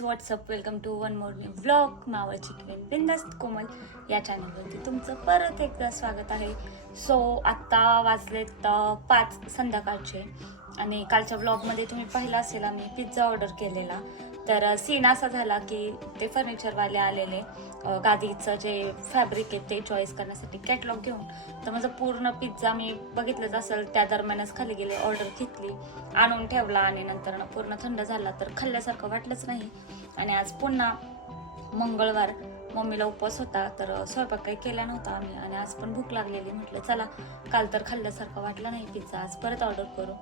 Guys what's up welcome to one more new blog मावाची queen बिंदास्त कोमल या चॅनलवरती तुमचं परत एकदा स्वागत आहे. सो आत्ता वाजलेत पाच संध्याकाळचे. आणि कालच्या ब्लॉगमध्ये तुम्ही पाहिलं असेल आम्ही पिझ्झा ऑर्डर केलेला. तर सीन असा झाला की ते फर्निचरवाले आलेले गादीचं जे फॅब्रिक आहे ते चॉईस करण्यासाठी कॅटलॉग घेऊन तर माझं पूर्ण पिझ्झा मी बघितलंच असेल त्या दरम्यानच खाली गेले ऑर्डर घेतली आणून ठेवला आणि नंतर पूर्ण थंड झाला तर खाल्ल्यासारखं वाटलंच नाही. आणि आज पुन्हा मंगळवार मम्मीला उपवास होता तर स्वयंपाक काही केला नव्हता आम्ही आणि आज पण भूक लागलेली म्हटलं चला काल तर खाल्ल्यासारखं वाटलं नाही पिझ्झा आज परत ऑर्डर करू.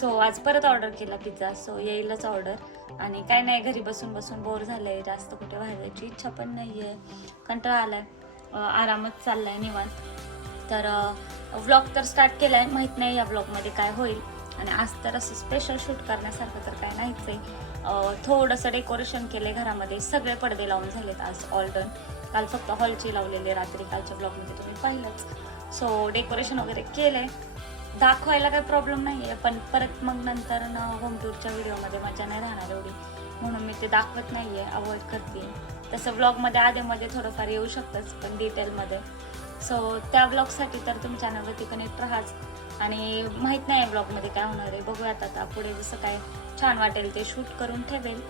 सो आज परत ऑर्डर केला पिझ्झा सो येईलच ऑर्डर आणि काय नाही घरी बसून बसून बोर झालंय. जास्त कुठे बाहेर जायची इच्छा पण नाहीये. कंटाळा आलाय. आरामच आरामात चाललाय निवांत. तर व्लॉग तर स्टार्ट केलाय. माहीत नाही या व्लॉगमध्ये काय होईल. आणि आज तर असं स्पेशल शूट करण्यासारखं तर काय नाहीच आहे. थोडंसं डेकोरेशन केलंय घरामध्ये. सगळे पडदे लावून झालेत आज ऑल डन काल फक्त हॉलची लावलेले रात्री कालच्या ब्लॉगमध्ये तुम्ही पाहिलंच. सो डेकोरेशन वगैरे केलंय. दाखवायला काही प्रॉब्लेम नाही आहे पण परत मग नंतर ना होम टूरच्या व्हिडिओमध्ये मजा नाही राहणार एवढी. म्हणून मी ते दाखवत नाही आहे अवॉइड करते तसं व्लॉगमध्ये आधेमध्ये थोडंफार येऊ शकतंच पण डिटेलमध्ये सो त्या ब्लॉगसाठी तर तुम्ही चॅनलवरती कनेक्ट राहाच. आणि माहीत नाही आहे ब्लॉगमध्ये काय होणार आहे. बघूयात आता पुढे जसं काय छान वाटेल ते शूट करून ठेवेल.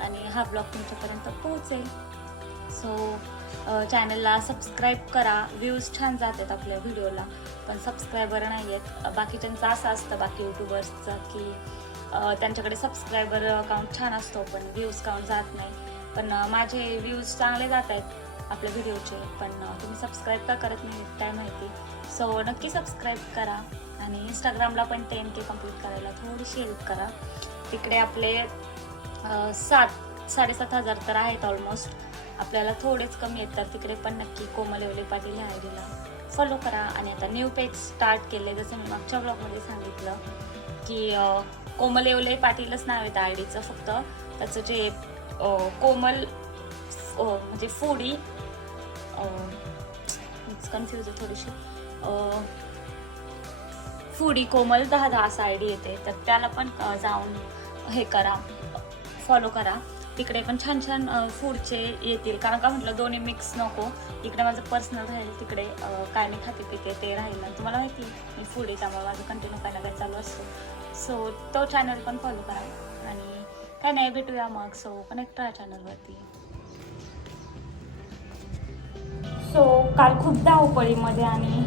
आणि हा ब्लॉग तुमच्यापर्यंत पोहोचेल. सो चॅनलला सबस्क्राईब करा. व्ह्यूज छान जातात आपल्या व्हिडिओला पण सबस्क्रायबर नाही आहेत बाकीच्यांचं असं असतं बाकी युट्यूबर्सचं की त्यांच्याकडे सबस्क्रायबर काउंट छान असतो पण व्ह्यूज काउंट जात नाही. पण माझे व्ह्यूज चांगले जात आहेत आपल्या व्हिडिओचे पण तुम्ही सबस्क्राईब का करत नाही काय माहिती. सो नक्की सबस्क्राईब करा. आणि इंस्टाग्रामला पण टेन के कंप्लीट करायला थोडीशी हेल्प करा. तिकडे आपले सात साडेसात हजार तर आहेत ऑलमोस्ट आपल्याला थोडेच कमी येतात तिकडे पण नक्की कोमल एवले पाटील ह्या आय डीला फॉलो करा आणि आता न्यू पेज स्टार्ट केले जसं मी मागच्या ब्लॉगमध्ये सांगितलं की कोमल एवले पाटीलच नाव आहे त्या आय डीचं फक्त. त्याचं जे कोमल म्हणजे फूडी कन्फ्यूज आहे थोडीशी. फुडी फूडी कोमल दहा दहा असं आय डी येते तर त्याला पण जाऊन हे करा फॉलो करा. तिकडे पण छान छान फूडचे येतील. कारण का म्हटलं दोन्ही मिक्स नको. इकडे माझं पर्सनल राहील तिकडे काय मी खाते पिते ते राहील. आणि तुम्हाला माहिती मी फूड आहे त्यामुळे माझं कंटिन्यू काय ना काय चालू असतो. सो तो चॅनल पण फॉलो करा. आणि काय नाही भेटूया मग. सो कनेक्ट राहा चॅनलवरती सो काल खूप धावपळीमध्ये आणि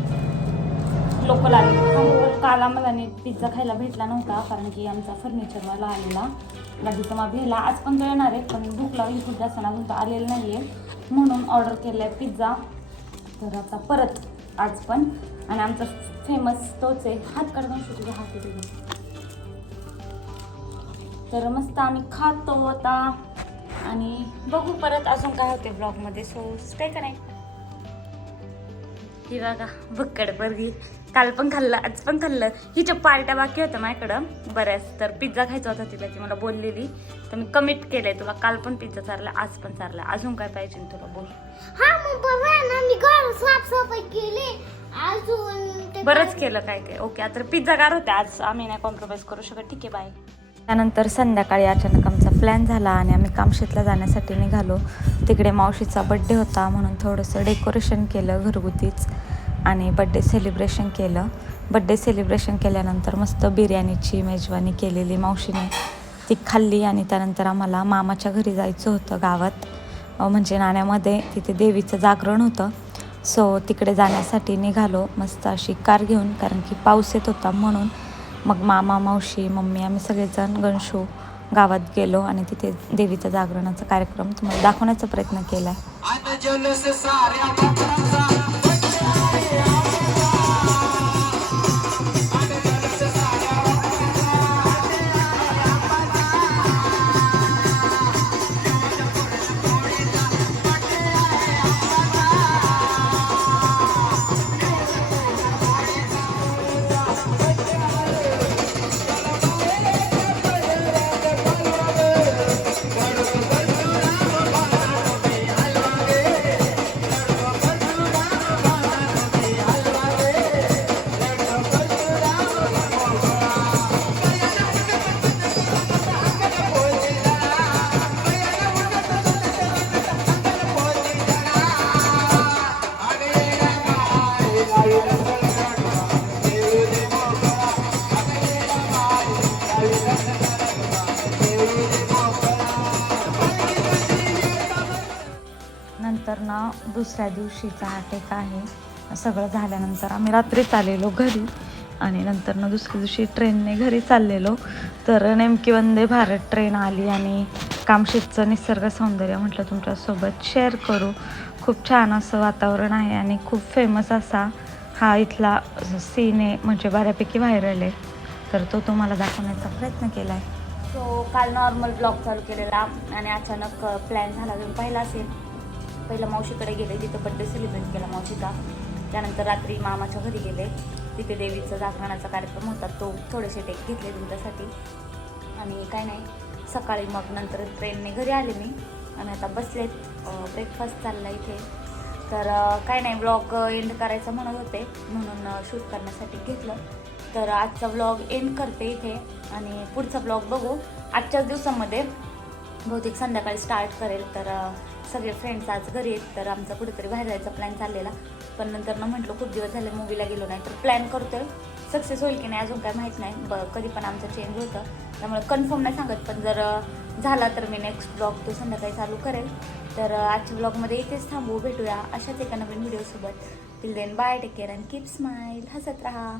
लोकल आले. त्यामुळे काल आम्हाला नीट पिझ्झा खायला भेटला नव्हता कारण की आमचा फर्निचरवाला आलेला गाडीचा मा भेला आज पण तो येणार आहे पण भूक लागली खूप जास्त अजून तो आलेला नाही आहे म्हणून ऑर्डर केला आहे पिझ्झा तर आता परत आज पण. आणि आमचा फेमस तोच आहे हात काढून तुझा हात तर मस्त आम्ही खातो आता. आणि बघू परत अजून काय होते ब्लॉगमध्ये सो स्टे कनेक्ट ही बघा भुक्कड परगी. काल पण खाल्लं आज पण खाल्लं. हिच्या पार्ट्या बाकी होत्या माझ्याकडं. बऱ्याच तर पिझ्झा खायचा होता तिला ती मला बोललेली. तर मी कमिट केलंय तुला. काल पण पिझ्झा चारला आज पण चारला. अजून काय पाहिजे तुला बोल. हा बरंच केलं काय काय ओके आता पिझ्झा गार होते. आज आम्ही नाही कॉम्प्रोमाइज करू शकत. ठीक आहे बाय त्यानंतर संध्याकाळी अचानक आमचा प्लॅन झाला आणि आम्ही कामशेतला जाण्यासाठी निघालो. तिकडे मावशीचा बड्डे होता म्हणून थोडंसं डेकोरेशन केलं घरगुतीच आणि बड्डे सेलिब्रेशन केलं. बड्डे सेलिब्रेशन केल्यानंतर मस्त बिर्याणीची मेजवानी केलेली मावशीने. ती खाल्ली आणि त्यानंतर आम्हाला मामाच्या घरी जायचं होतं गावात. म्हणजे नाण्यामध्ये तिथे देवीचं जागरण होतं. सो तिकडे जाण्यासाठी निघालो. मस्त अशी कार घेऊन कारण की पाऊस येत होता म्हणून. मग मामा मावशी मम्मी आम्ही सगळेजण गणशू गावात गेलो आणि तिथे देवीचा जागरणाचा कार्यक्रम तुम्हाला दाखवण्याचा प्रयत्न केला आहे ना दुसऱ्या दिवशीचा हा आहे. सगळं झाल्यानंतर आम्ही रात्रीच आलेलो घरी आणि नंतर ना दुसऱ्या दिवशी ट्रेनने घरी चाललेलो. तर नेमकी वंदे भारत ट्रेन आली आणि कामशेतचं निसर्ग सौंदर्य म्हटलं तुमच्यासोबत शेअर करू. खूप छान असं वातावरण आहे आणि खूप फेमस असा हा इथला सीन आहे म्हणजे बऱ्यापैकी व्हायरल आहे. तर तो तुम्हाला दाखवण्याचा प्रयत्न केला आहे सो काल नॉर्मल ब्लॉग चालू केलेला आणि अचानक प्लॅन झाला. तुम्ही पाहिला असेल पहिलं मावशीकडे गेले तिथं बड्डे सेलिब्रेट केला मावशीचा. त्यानंतर रात्री मामाच्या घरी गेले. तिथे देवीचा जागरणाचा कार्यक्रम होता तो थोडेसे टेक घेतले तुमच्यासाठी. आणि काय नाही सकाळी मग नंतर ट्रेनने घरी आले मी. आणि आता बसलेत ब्रेकफास्ट चालला इथे. तर काय नाही ब्लॉग एंड करायचं म्हणत होते. म्हणून शूट करण्यासाठी घेतलं. तर आजचा ब्लॉग एंड करते इथे. आणि पुढचा ब्लॉग बघू. आजच्याच दिवसामध्ये बहुतेक संध्याकाळी स्टार्ट करेल तर सगळे फ्रेंड्स आज घरी आहेत तर आमचा कुठेतरी बाहेर जायचा प्लॅन चाललेला. पण नंतर ना म्हटलं खूप दिवस झाले मूवीला गेलो नाही तर प्लॅन करतोय. सक्सेस होईल की नाही अजून काय माहीत नाही. ब कधी पण आमचं चेंज होतं. त्यामुळे कन्फर्म नाही सांगत पण जर झाला तर मी नेक्स्ट ब्लॉग तो संध्याकाळी चालू करेल. तर आजच्या ब्लॉगमध्ये इथेच थांबू भेटूया अशाच एका नवीन व्हिडिओसोबत till then bye take care and keep smile हसत राहा.